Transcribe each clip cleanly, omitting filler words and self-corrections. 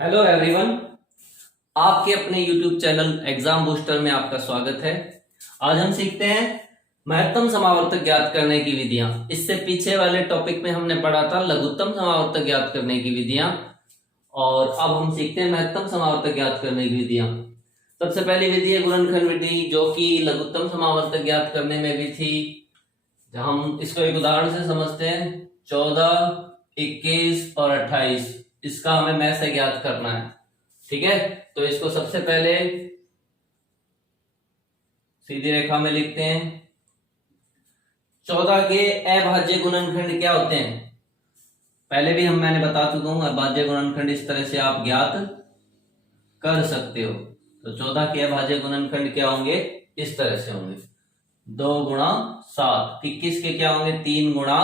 Hello everyone, आपके अपने YouTube channel exam booster में आपका स्वागत है। आज हम सीखते हैं महत्तम समावर्तक ज्ञात करने की विधियां। इससे पीछे वाले टॉपिक में हमने पढ़ा था लघुत्तम समावर्तक ज्ञात करने की विधियां, और अब हम सीखते हैं महत्तम समावर्तक ज्ञात करने की विधियां। सबसे पहली विधि है गुणनखंड विधि, जो कि लघुत्तम समावर्तक ज्ञात करने में भी थी। हम इसको एक उदाहरण से समझते हैं। 14, 21 और 28, इसका हमें में से ज्ञात करना है। ठीक है, तो इसको सबसे पहले सीधी रेखा में लिखते हैं। 14 के अभाज्य गुणनखंड क्या होते हैं? पहले भी मैंने बता चुका हूं, अभाज्य गुणनखंड इस तरह से आप ज्ञात कर सकते हो। तो 14 के अभाज्य गुणनखंड क्या होंगे? इस तरह से होंगे। 2 गुणा 7। 21 के क्या होंगे? 3 गुणा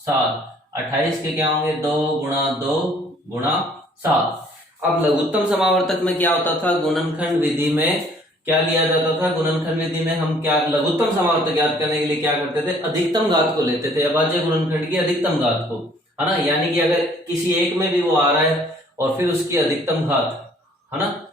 7। 28 के क्या होंगे? 2 गुणा 2 गुणा 7। अब लघुत्तम समावर्तक में क्या होता था? गुणनखंड विधि में क्या लिया जाता था? गुणनखंड विधि में हम क्या लघुत्तम समावर्तक ज्ञात करने के लिए क्या करते थे? अधिकतम घात को लेते थे, अभाज्य गुणनखंड की अधिकतम घात को, है ना। यानी कि अगर किसी एक में भी वो आ रहा है और फिर उसकी अधिकतम घात, है ना।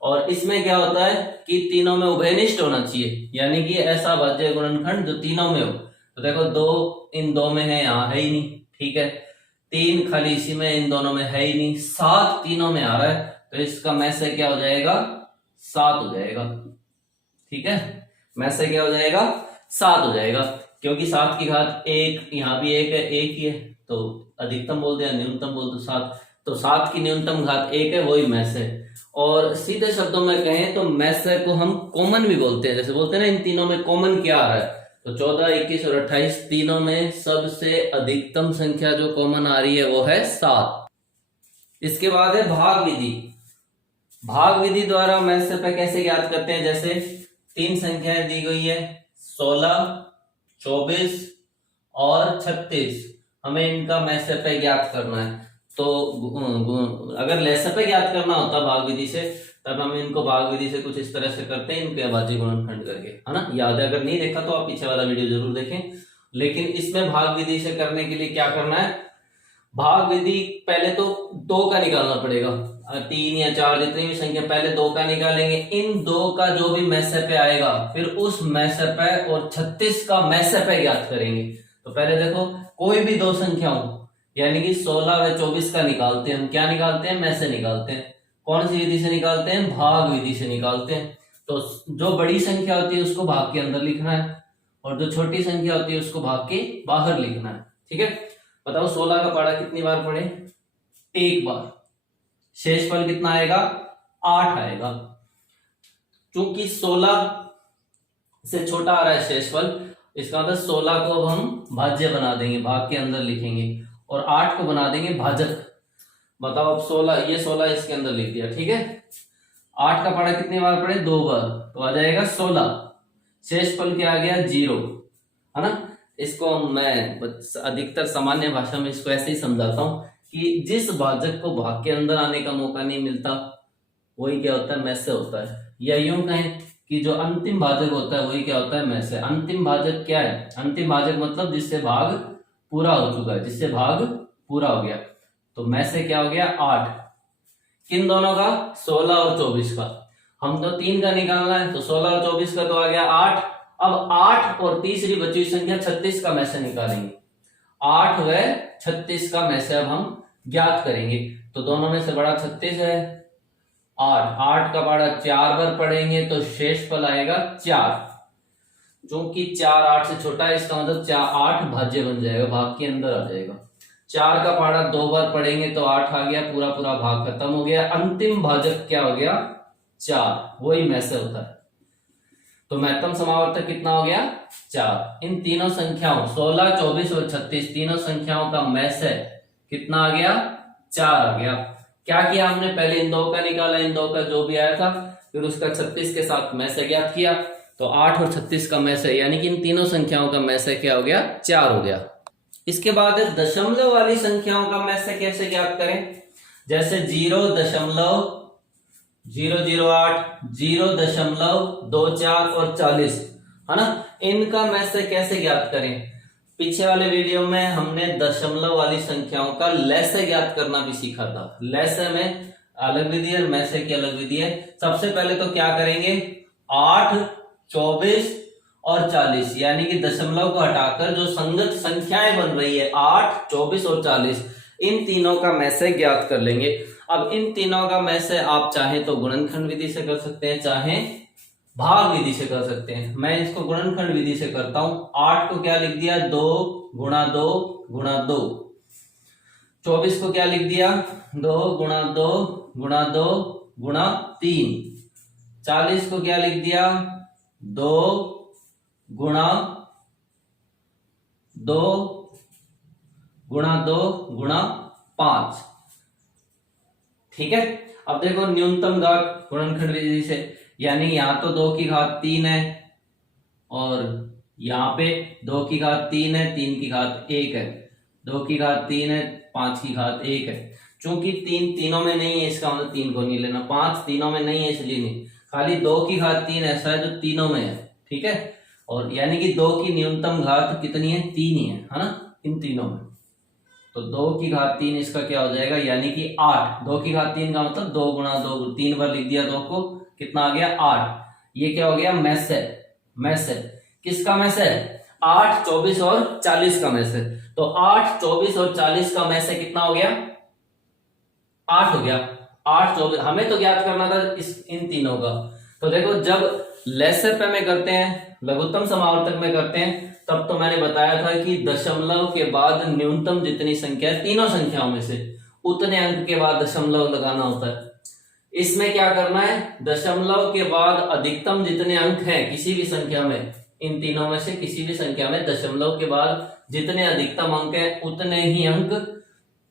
और इसमें क्या होता है कि तीनों में उभयनिष्ठ होना चाहिए, यानी कि ऐसा अभाज्य गुणनखंड जो तीनों में हो। तो देखो 2 इन 2 में है, यहां है ही नहीं। ठीक है, 3 खाली इसी में, इन दोनों में है ही नहीं। 7 तीनों में आ रहा है, तो इसका में से क्या हो जाएगा? 7 हो जाएगा। ठीक है, में से क्या हो जाएगा? 7 हो जाएगा, क्योंकि 7 की घात 1, यहां भी 1 है, 1 ही है, तो अधिकतम बोलते हैं, न्यूनतम बोलते 7। तो 7 की न्यूनतम घात 1 है, वही में से। और सीधे शब्दों में कहें तो में से को हम कॉमन भी बोलते हैं। जैसे बोलते हैं ना, इन तीनों में कॉमन क्या आ रहा है? तो 14, 21 और 28 तीनों में सबसे अधिकतम संख्या जो कॉमन आ रही है वो है 7। इसके बाद है भाग विधि। भाग विधि द्वारा में से पे कैसे ज्ञात करते हैं? जैसे 3 संख्याएं दी गई है, 16, 24 और 36। हमें इनका में से पे ज्ञात करना है। तो अगर लेसे पे ज्ञात करना होता भाग विधि से, तब हम इनको भाग विधि से कुछ इस तरह से करते हैं, इनके अभाज्य गुणनखंड करके, है ना। याद है? अगर नहीं देखा तो आप पीछे वाला वीडियो जरूर देखें। लेकिन इसमें भाग विधि से करने के लिए क्या करना है? भाग विधि पहले तो 2 का निकालना पड़ेगा। 3 या 4 जितनी भी संख्या, पहले 2 का निकालेंगे। इन 2 का जो भी में से पे आएगा, फिर उस में से पे और 36 का में से पे ज्ञात करेंगे। तो पहले देखो, कोई भी 2 संख्या हो, यानी कि 16 व 24 का निकालते हैं हम। क्या निकालते हैं? में से निकालते हैं। कौन सी विधि से निकालते हैं? भाग विधि से निकालते हैं। तो जो बड़ी संख्या होती है उसको भाग के अंदर लिखना है, और जो छोटी संख्या होती है उसको भाग के बाहर लिखना है। ठीक है, बताओ 16 का पहाड़ा कितनी बार पढ़े? 1 बार। शेषफल कितना आएगा? 8 आएगा। चूंकि 16 से छोटा आ रहा है शेषफल, इसका मतलब 16 को अब हम भाज्य बना देंगे, भाग के अंदर लिखेंगे, और 8 को बना देंगे भाजक। बताओ अब 16, ये 16 इसके अंदर लिख दिया। ठीक है, 8 का पहाड़ा कितनी बार पढ़े? 2 बार, तो आ जाएगा 16। शेषफल क्या आ गया? 0, है ना। इसको मैं अधिकतर सामान्य भाषा में इसको ऐसे ही समझाता हूं कि जिस भाजक को भाग के अंदर आने का मौका नहीं मिलता, वही क्या होता है? में से होता है। या यूं कहें कि जो अंतिम भाजक होता है वही क्या होता है? में से। अंतिम भाजक क्या है? अंतिम भाजक मतलब जिससे भाग पूरा हो चुका है, जिससे भाग पूरा हो गया। तो में से क्या हो गया? 8। किन दोनों का? 16 और 24 का। हम तो 3 का निकालना है, तो 16 और 24 का तो आ गया 8। अब 8 और तीसरी बची हुई संख्या 36 का में से निकालेंगे। 8 व 36 का में से अब हम ज्ञात करेंगे। तो दोनों में से बड़ा 36 है। 8 का पहाड़ा 4 बार पढ़ेंगे, तो शेषफल आएगा 4। जो कि 4 8 से छोटा है, इसका मतलब 8 भाज्य बन जाएगा, भाग के अंदर आ जाएगा। 4 का पहाड़ा 2 बार पढ़ेंगे तो 8 आ गया, पूरा पूरा भाग खत्म हो गया। अंतिम भाजक क्या हो गया? 4, वही में से होता है। तो महत्तम समावर्तक कितना हो गया? 4। इन तीनों संख्याओं 16, 24 और 36 तीनों संख्याओं का में से कितना आ गया? 4 आ गया। क्या किया हमने? पहले इन 2 का निकाला, इन 2 का जो भी आया था, फिर उसका 36 के साथ में से ज्ञात किया। तो 8 और 36 का में से, यानी कि इन तीनों संख्याओं का में से क्या हो गया? 4 हो गया। इसके बाद दशमलव वाली संख्याओं का में से कैसे ज्ञात करें? जैसे 0.008, 0.24 और 40, है ना। इनका में से कैसे ज्ञात करें? पीछे वाले वीडियो में हमने दशमलव वाली संख्याओं का लैसे ज्ञात करना भी सीखा था। लैसे में अलग विधि है और मैसे की अलग विधि है। सबसे पहले तो क्या करेंगे, 8, 24 और 40 यानी कि दशमलव को हटाकर जो संगत संख्याएं बन रही है 8, 24 और 40, इन तीनों का मैसे ज्ञात कर लेंगे। अब इन तीनों का मैसे आप चाहे तो गुणनखंड विधि से कर सकते हैं, चाहे भाग विधि से कर सकते हैं। मैं इसको गुणनखंड विधि से करता हूं। 8 को क्या लिख दिया, 2 गुणा 2 गुणा 2। 24 को क्या लिख दिया, 2 गुणा 2 गुणा 2 गुणा 3। 40 को क्या लिख दिया, 2 गुणा 2 गुणा 2 गुणा 5। ठीक है। अब देखो न्यूनतम घात गुणनखंड विधि से, यानी यहां तो 2 की घात 3 है और यहां पे 2 की घात 3 है, 3 की घात 1 है, 2 की घात 3 है, 5 की घात 1 है। चूंकि 3 तीनों में नहीं है, इसका मतलब 3 को नहीं लेना। 5 तीनों में नहीं है इसलिए नहीं, खाली 2 की घात 3 ऐसा है जो तीनों में है। ठीक है। और यानी कि 2 की न्यूनतम घात कितनी है, 3 ही है ना, इन तीनों में। तो 2 की घात 3 इसका क्या हो जाएगा, यानी कि 8। 2 की घात 3 का मतलब 2 गुणा 2, 3 बार लिख दिया 2 को, कितना आ गया, 8। ये क्या हो गया, मैस है। मैस है किसका मैस है, 8, 24 और 40 का मैस है। तो 8, 24 और 40 का मैस है, कितना हो गया, 8 हो गया। 8, 24 हमें तो ज्ञात करना था इन तीनों का। तो देखो जब लेसर पे में करते हैं, लघुत्तम समावर्तक में करते हैं, तब तो मैंने बताया था कि दशमलव के बाद न्यूनतम जितनी संख्या है तीनों संख्याओं में से, उतने अंक के बाद दशमलव लगाना होता है। इसमें क्या करना है, दशमलव के बाद अधिकतम जितने अंक हैं किसी भी संख्या में, इन तीनों में से किसी भी संख्या में दशमलव के बाद जितने अधिकतम अंक हैं उतने ही अंक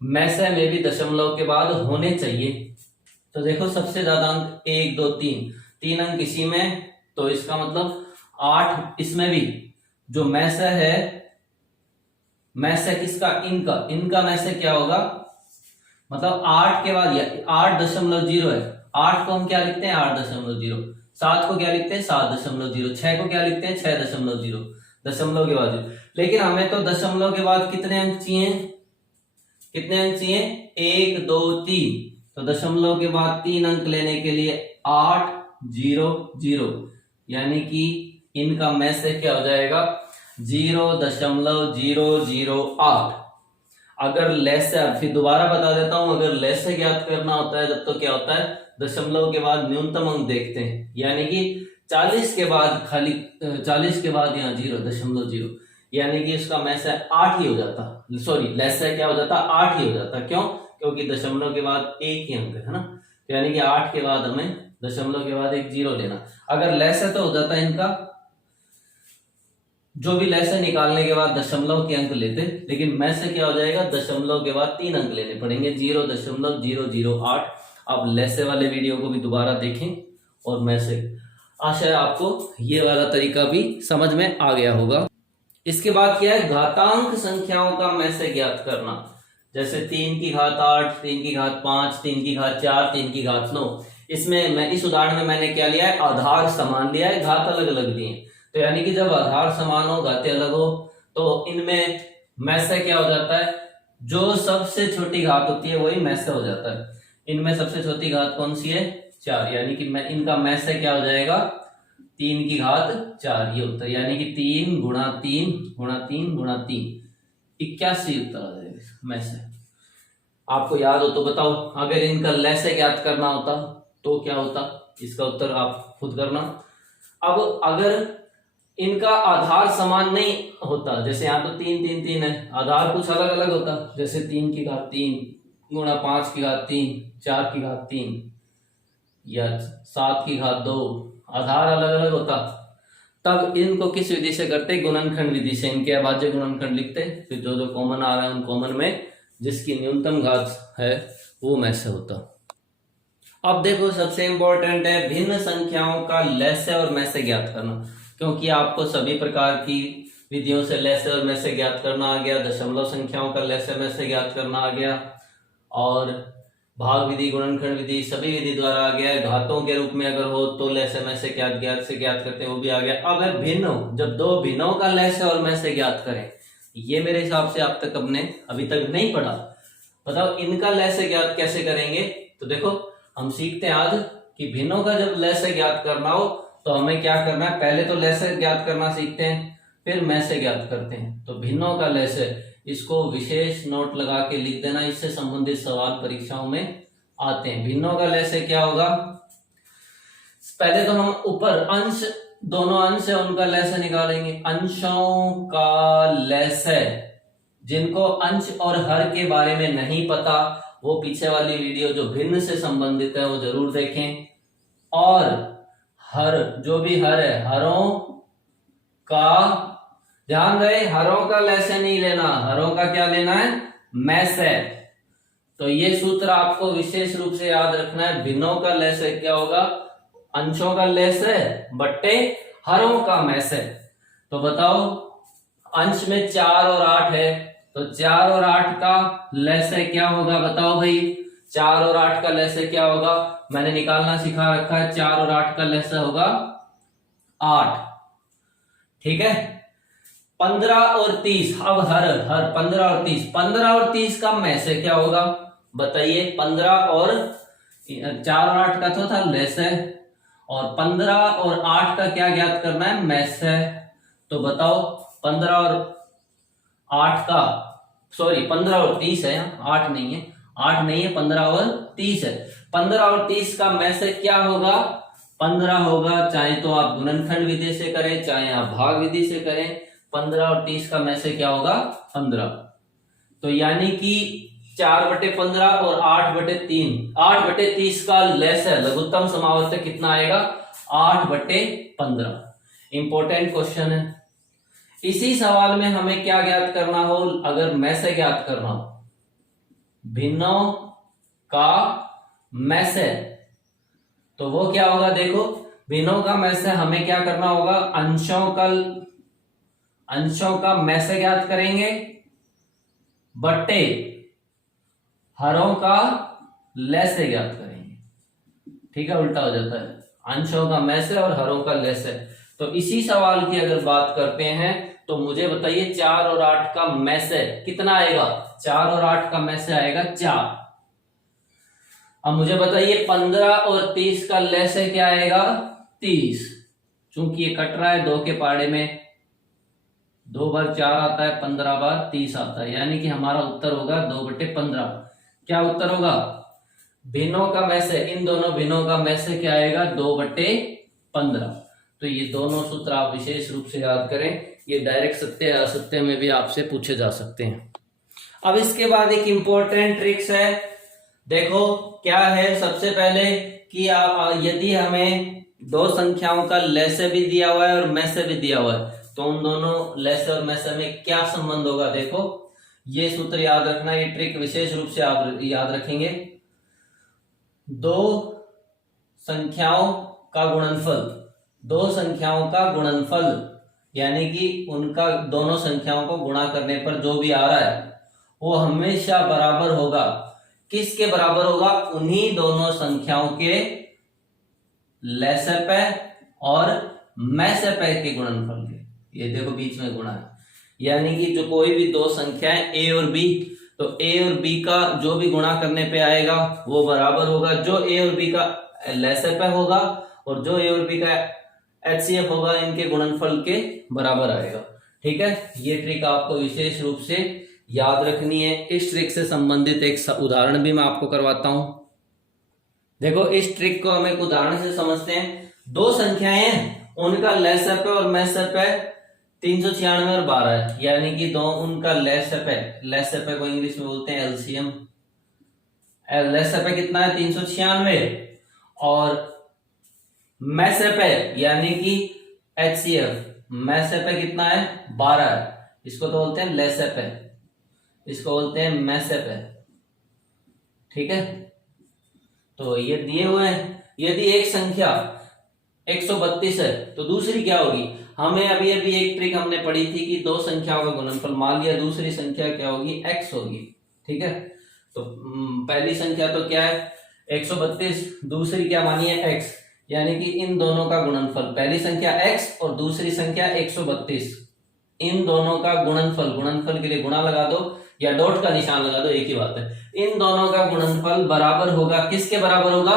मैसे में भी दशमलव के बाद होने चाहिए। तो देखो सबसे ज्यादा अंक 1, 2, 3 अंक इसी में, तो इसका मतलब 8 इसमें भी। जो मैसे है, मैसे किसका, इनका मैसे क्या होगा, मतलब 8 के बाद 8.0 है, 8 को हम क्या लिखते हैं, 8.0। 7 को क्या लिखते हैं, 7.0। 6 को क्या लिखते हैं, 6.0, दशमलव के बाद। लेकिन हमें तो दशमलव के बाद कितने अंक चाहिए, कितने अंक चाहिए, 1, 2, 3। तो दशमलव के बाद 3 अंक लेने के लिए 8, 0, 0, यानी कि इनका मैसे क्या हो जाएगा, 0.008। अगर लेस से, फिर दोबारा बता देता हूं, अगर लेस से ज्ञात करना होता है जब तो क्या होता है, दशमलव के बाद न्यूनतम अंक देखते हैं, यानी कि 40 के बाद खाली 40 के बाद यहाँ 0.0, यानी कि इसका मैसे 8 ही हो जाता, सॉरी लेस से क्या हो जाता, 8 ही हो जाता। क्यों, क्योंकि दशमलव के बाद एक ही अंक है ना, तो यानी कि 8 के बाद हमें दशमलव के बाद एक 0 लेना। अगर लेस है तो हो जाता है इनका जो भी लेस है निकालने के बाद दशमलव के अंक लेते, लेकिन मैं से क्या हो जाएगा, दशमलव के बाद 3 अंक लेने पड़ेंगे, 0.008। आप लेसे वाले वीडियो को भी दोबारा देखें और मैं से, आशा है आपको ये वाला तरीका भी समझ में आ गया होगा। इसके बाद क्या है, घातांक संख्याओं का मैसे ज्ञात करना। जैसे 3 की घात 8, 3 की घात 5, 3 की घात 4, 3 की घात 9। इसमें मैं इस उदाहरण में मैंने क्या लिया है, आधार समान लिया है, घात अलग अलग लिए। तो यानी कि जब आधार समान हो, घातें अलग हो, तो इनमें मैसे क्या हो जाता है, जो सबसे छोटी घात होती है वही मैसे हो जाता है। इनमें सबसे छोटी घात कौन सी है, 4, यानी कि इनका मैसे क्या हो जाएगा, 3 की घात 4 ये उत्तर, यानी कि 3 गुणा 3 गुणा 3 गुणा 3, 81 उत्तर आ जाएगा मैसे। आपको याद हो तो बताओ, अगर इनका लेसे ज्ञात करना होता तो क्या होता, इसका उत्तर आप खुद करना। अब अगर इनका आधार समान नहीं होता, जैसे यहाँ तो 3, 3, 3 है, आधार कुछ अलग अलग होता, जैसे 3 की घात 3 गुणा 5 की घात 3, 4 की घात 3 या 7 की घात 2, आधार अलग अलग होता, तब इनको किस विधि से करते, गुणनखंड विधि से। इनके अभाज्य गुणनखंड लिखते, फिर जो जो कॉमन आ रहा है उन कॉमन में जिसकी न्यूनतम घात है वो मैसे होता। अब देखो सबसे इंपॉर्टेंट है भिन्न संख्याओं का लेसे और मैसे ज्ञात करना, क्योंकि आपको सभी प्रकार की विधियों से लेसे और मैसे ज्ञात करना आ गया, दशमलव संख्याओं का लेसे मैसे ज्ञात करना आ गया, और भाग विधि, गुणनखंड विधि सभी विधि द्वारा आ गया। घातों के रूप में अगर हो तो लेसे मैसे ज्ञात से ज्ञात करते हैं, वो भी आ गया। अब है भिन्न हो, जब दो भिन्नों का लेसे और मैसे ज्ञात करें, ये मेरे हिसाब से अभी तक नहीं पढ़ा। बताओ इनका लेसे ज्ञात कैसे करेंगे। तो देखो हम सीखते हैं आज कि भिन्नों का जब लय ज्ञात करना हो तो हमें क्या करना है, पहले तो लय ज्ञात करना सीखते हैं, फिर मैं से ज्ञात करते हैं। तो भिन्नों का लय, इसको विशेष नोट लगा के लिख देना, इससे संबंधित सवाल परीक्षाओं में आते हैं। भिन्नों का लय क्या होगा, पहले तो हम ऊपर अंश, दोनों अंश है उनका लय निकालेंगे। अंशों का लय, जिनको अंश और हर के बारे में नहीं पता वो पीछे वाली वीडियो जो भिन्न से संबंधित है वो जरूर देखें। और हर, जो भी हर है, हरों का, ध्यान रहे हरों का लय नहीं लेना, हरों का क्या लेना है, मैस है। तो ये सूत्र आपको विशेष रूप से याद रखना है। भिन्नों का लय क्या होगा, अंशों का लय बट्टे हरों का मैस है। तो बताओ, अंश में 4 और 8 है, तो 4 और 8 का लय क्या होगा, बताओ भाई। 4 और 8 का लय क्या होगा, मैंने निकालना सिखा रखा है। 4 और 8 का लय होगा 8, ठीक है। 15 और 30, अब हर 15 और 30, 15 और 30 का मैसे क्या होगा बताइए। 15 और 4 और 8 का तो था लय, और 15 और 8 का क्या ज्ञात करना है, मैस है। तो बताओ 15 और 8 का, सॉरी 15 और 30 है, 8 नहीं है, 8 नहीं है, 15 और 30 है। 15 और 30 का मैस क्या होगा, 15 होगा, चाहे तो आप गुणनखंड विधि से करें चाहे आप भाग विधि से करें। 15 और 30 का मैस क्या होगा, 15। तो यानी कि 4/15 और 8/3, 8/30 का लय लघुत्तम समावर्तक कितना आएगा, 8/15। इंपॉर्टेंट क्वेश्चन है। इसी सवाल में हमें क्या ज्ञात करना हो, अगर मैसे ज्ञात करना हो, भिन्नों का मैसे, तो वो क्या होगा, देखो भिन्नों का मैसे हमें क्या करना होगा, अंशों का मैसे ज्ञात करेंगे बट्टे हरों का लय ज्ञात करेंगे, ठीक है, उल्टा हो जाता है, अंशों का मैसे और हरों का लय। तो इसी सवाल की अगर बात करते हैं तो मुझे बताइए 4 और 8 का मैसे कितना आएगा, 4 और 8 का मैसे आएगा 4। अब मुझे बताइए 15 और 30 का लय क्या आएगा, 30। चूंकि ये कट रहा है 2 के पाड़े में, 2 बार 4 आता है, 15 बार 30 आता है, यानी कि हमारा उत्तर होगा 2/15। क्या उत्तर होगा, भिन्नों का मैसे, इन दोनों भिन्नों का मैसे क्या आएगा, 2/15। तो ये दोनों सूत्र आप विशेष रूप से याद करें, ये डायरेक्ट सत्य असत्य में भी आपसे पूछे जा सकते हैं। अब इसके बाद एक इंपॉर्टेंट ट्रिक्स है, देखो क्या है। सबसे पहले कि यदि हमें 2 संख्याओं का लय भी दिया हुआ है और मैसे भी दिया हुआ है, तो उन दोनों लय और मैसे में क्या संबंध होगा, देखो ये सूत्र याद रखना, ये ट्रिक विशेष रूप से आप याद रखेंगे। 2 संख्याओं का गुणनफल, 2 संख्याओं का गुणनफल यानी कि उनका दोनों संख्याओं को गुणा करने पर जो भी आ रहा है वो हमेशा बराबर होगा, किसके बराबर होगा, उन्हीं दोनों संख्याओं के लय और मैसे के गुणनफल के। ये देखो बीच में गुणा है, यानी कि जो कोई भी 2 संख्याएं ए और बी, तो ए और बी का जो भी गुणा करने पे आएगा वो बराबर होगा जो ए और बी का लय होगा, और जो ए और बी का HCF होगा, इनके गुणनफल के बराबर आएगा, ठीक है। ये ट्रिक आपको विशेष रूप से याद रखनी है। इस ट्रिक से संबंधित एक उदाहरण भी मैं आपको करवाता हूं। देखो इस ट्रिक को हम एक उदाहरण से समझते हैं। 2 संख्याएं हैं, उनका लय और मैसे 396 और 12 है, यानी कि उनका लय को इंग्लिश में बोलते हैं एलसीएम। लय कितना है, 396, और मैसे यानी कि HCF, मैसे कितना है, 12 है। इसको तो बोलते हैं लय, इसको बोलते हैं मैसे, ठीक है। तो ये दिए हुए हैं, यदि एक संख्या 132 है तो दूसरी क्या होगी, हमें अभी एक ट्रिक हमने पढ़ी थी कि 2 संख्याओं का गुणनफल, मान लिया दूसरी संख्या क्या होगी, x होगी, ठीक है। तो पहली संख्या तो क्या है 132, दूसरी क्या मानी है x, यानी कि इन दोनों का गुणनफल, पहली संख्या x और दूसरी संख्या 132, इन दोनों का गुणनफल, गुणनफल के लिए गुणा लगा दो, या डॉट का निशान लगा दो, एक ही बात है। इन दोनों का गुणनफल बराबर होगा, किसके बराबर होगा?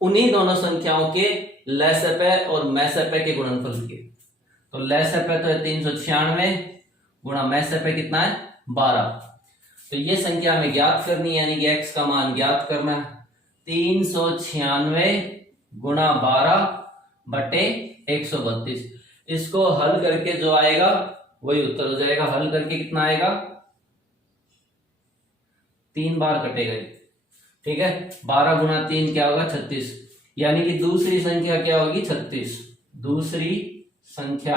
उन्हीं दोनों संख्याओं के लसपे और मैसपे के गुणनफल के। तो लसपे तो है 396 गुणा मैसपे कितना है 12। तो ये संख्या हमें ज्ञात करनी है, यानी कि x का मान ज्ञात करना है। 396 गुणा 12 बटे 132। इसको हल करके जो आएगा वही उत्तर हो जाएगा। हल करके कितना आएगा? 3 बार कटेगा, ठीक है। 12 गुणा 3 क्या होगा? 36। यानी कि दूसरी संख्या क्या होगी? 36। दूसरी संख्या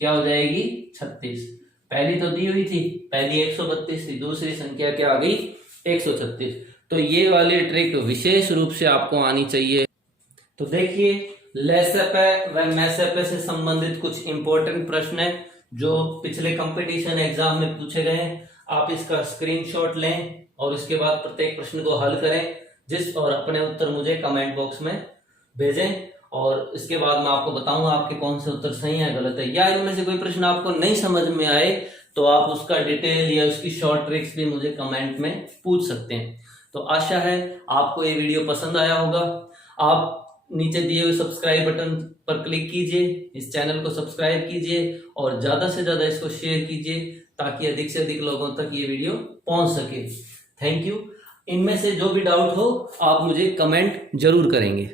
क्या हो जाएगी? 36। पहली तो दी हुई थी, पहली 132 थी, दूसरी संख्या क्या आ गई? 136। तो ये वाली ट्रिक विशेष रूप से आपको आनी चाहिए। तो देखिए, लसपे व मैसपे से संबंधित कुछ इंपॉर्टेंट प्रश्न है जो पिछले कंपटीशन एग्जाम में पूछे गए हैं। आप इसका स्क्रीनशॉट लें और उसके बाद प्रत्येक प्रश्न को हल करें और अपने उत्तर मुझे कमेंट बॉक्स में भेजें। और इसके बाद मैं आपको बताऊंगा आपके कौन से उत्तर सही है गलत है, या इनमें से कोई प्रश्न आपको नहीं समझ में आए तो आप उसका डिटेल या उसकी शॉर्ट ट्रिक्स भी मुझे कमेंट में पूछ सकते हैं। तो आशा है आपको ये वीडियो पसंद आया होगा। आप नीचे दिए हुए सब्सक्राइब बटन पर क्लिक कीजिए, इस चैनल को सब्सक्राइब कीजिए और ज्यादा से ज्यादा इसको शेयर कीजिए ताकि अधिक से अधिक लोगों तक ये वीडियो पहुंच सके। Thank you. इनमें से जो भी डाउट हो आप मुझे कमेंट जरूर करेंगे।